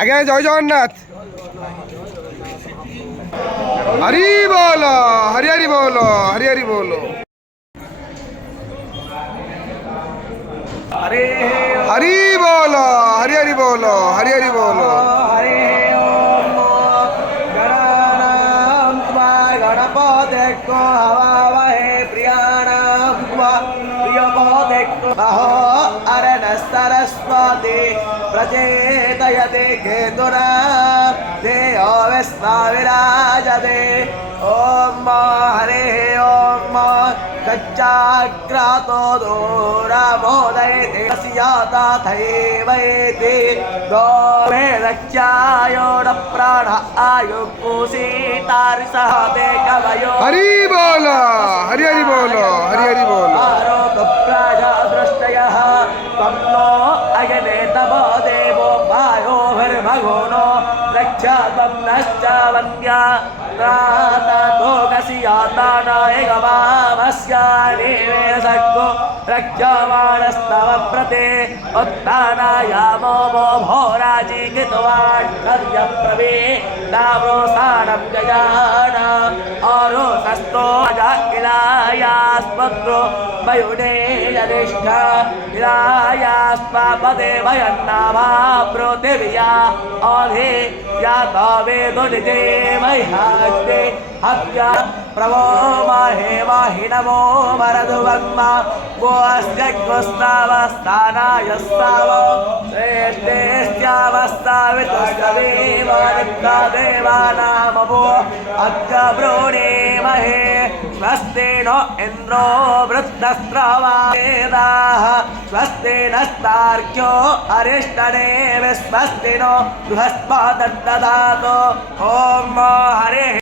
আগে জয় জগন্নাথ। হরি বল, হরি হরি বল, হরি হরি বল। हरे हरि बोल, हरि हरि बोल, हरि हरि बोल। हरे ओम गणानां त्वा गणपतिर्को हवामहे प्रियाणां त्वा प्रियपतिर्को अहो अरणः सरस्वती प्रचेतयते केतुना देयो विश्वविराजते। ओम हरे ओम दच्चाग्रातो दूरमोदयते तस्याता थैवैति गोमे दच्चायोड प्राण आयुपूषितारिसः ते कवयो हरि बोल, हरि हरि बोल, हरि हरि बोल। आरोग्यप्राजा दृष्टयः तन्नो अयने तव देवो वायोभिर्भगोनो रक्षातं नश्च वन्द्या नायगवामस्यानिवेशको रक्षमाणस्तव प्रते उत्थानायामो वो भोराजीकृतवान् कर्यप्रवे नामोसानं जयान आरोसस्तो इलायास्पत्रो मयुने यदिष्ठ इलायास्पापदे वयन्नाभा पृथिव्या आधे याता वेदुनिते मह्याग्ने हत्या प्रभो माहे माहि नमो मरदुवन्मा वो अस्य गुस्तावस्थानायस्ताव श्रेष्ठेस्यावस्थावितुस्तदेवादित्ता देवानामवो अद्य महे स्वस्ति नो इन्द्रो वृद्धस्रवावेदाः स्वस्ति नस्तार्क्यो अरिष्टनेमिः स्वस्ति नो बृहस्पतिर्दधातु। ओम हरे